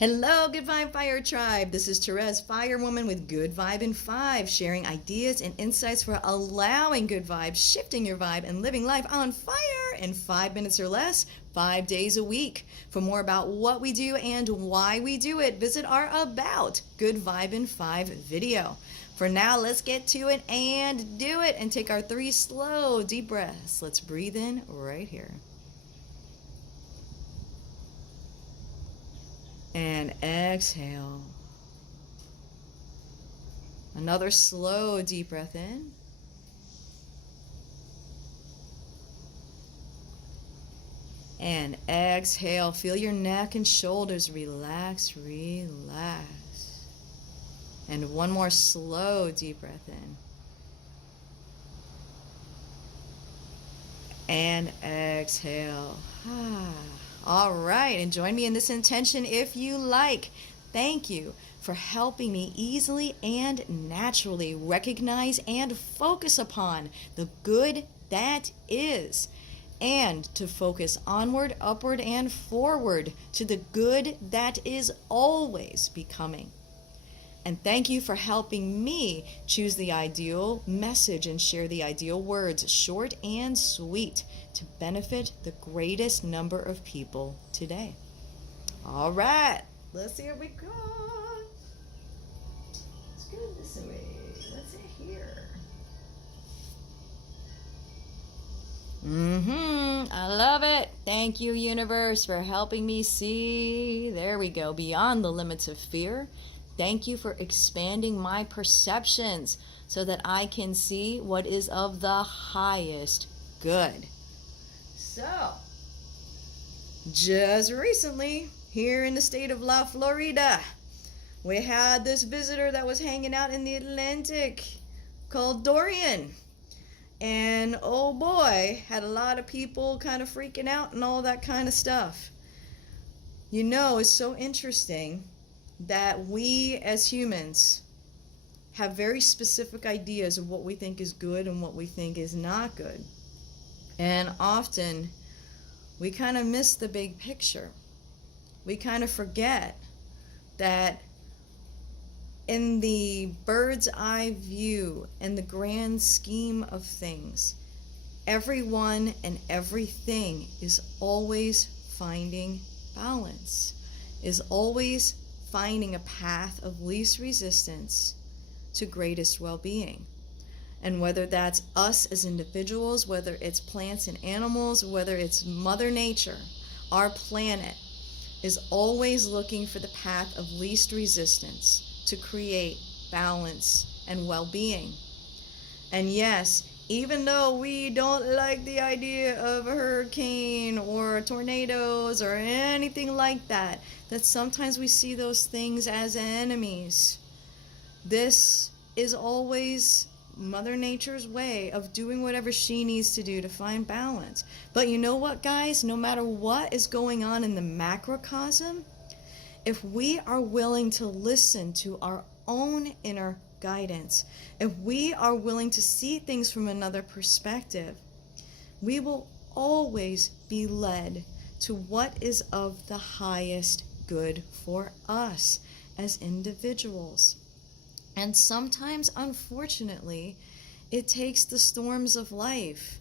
Hello, Good Vibe Fire Tribe. This is Terez, Firewoman with Good Vibe in 5, sharing ideas and insights for allowing good vibes, shifting your vibe, and living life on fire in 5 minutes or less, 5 days a week. For more about what we do and why we do it, visit our About Good Vibe in 5 video. For now, let's get to it and do it and take our 3 slow, deep breaths. Let's breathe in right here. And exhale. Another slow, deep breath in. And exhale. Feel your neck and shoulders relax, relax. And one more slow, deep breath in. And exhale. All right, and join me in this intention if you like. Thank you for helping me easily and naturally recognize and focus upon the good that is, and to focus onward, upward, and forward to the good that is always becoming. And thank you for helping me choose the ideal message and share the ideal words, short and sweet, to benefit the greatest number of people today. All right, let's see how we go. Let's go this way. Let's see here. I love it. Thank you, universe, for helping me see, there we go, beyond the limits of fear. Thank you for expanding my perceptions so that I can see what is of the highest good. So, just recently, here in the state of La Florida, we had this visitor that was hanging out in the Atlantic called Dorian. And oh boy, had a lot of people kind of freaking out and all that kind of stuff. You know, it's so interesting that we as humans have very specific ideas of what we think is good and what we think is not good. And often we kind of miss the big picture. We kind of forget that in the bird's eye view and the grand scheme of things, everyone and everything is always finding balance, is always finding a path of least resistance to greatest well-being. And whether that's us as individuals, whether it's plants and animals, whether it's Mother Nature, our planet is always looking for the path of least resistance to create balance and well-being. And yes, even though we don't like the idea of a hurricane or tornadoes or anything like that, that sometimes we see those things as enemies. This is always Mother Nature's way of doing whatever she needs to do to find balance. But you know what, guys? No matter what is going on in the macrocosm, if we are willing to listen to our own inner guidance, if we are willing to see things from another perspective, we will always be led to what is of the highest good for us as individuals. And sometimes, unfortunately, it takes the storms of life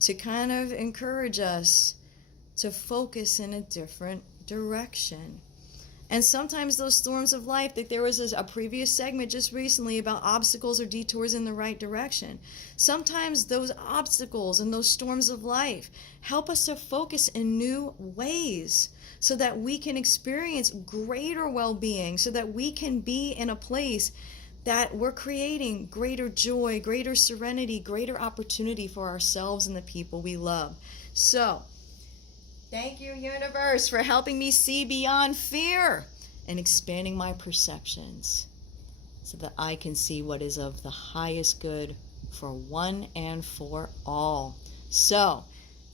to kind of encourage us to focus in a different direction. And sometimes those storms of life, like there was a previous segment just recently about obstacles or detours in the right direction. Sometimes those obstacles and those storms of life help us to focus in new ways so that we can experience greater well-being, so that we can be in a place that we're creating greater joy, greater serenity, greater opportunity for ourselves and the people we love. So, thank you, universe, for helping me see beyond fear and expanding my perceptions so that I can see what is of the highest good for one and for all. So,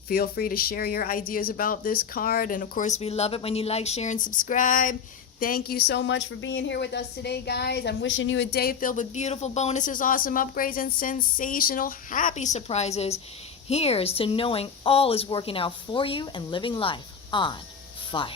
feel free to share your ideas about this card. And of course, we love it when you like, share, and subscribe. Thank you so much for being here with us today, guys. I'm wishing you a day filled with beautiful bonuses, awesome upgrades, and sensational happy surprises. Here's to knowing all is working out for you and living life on fire.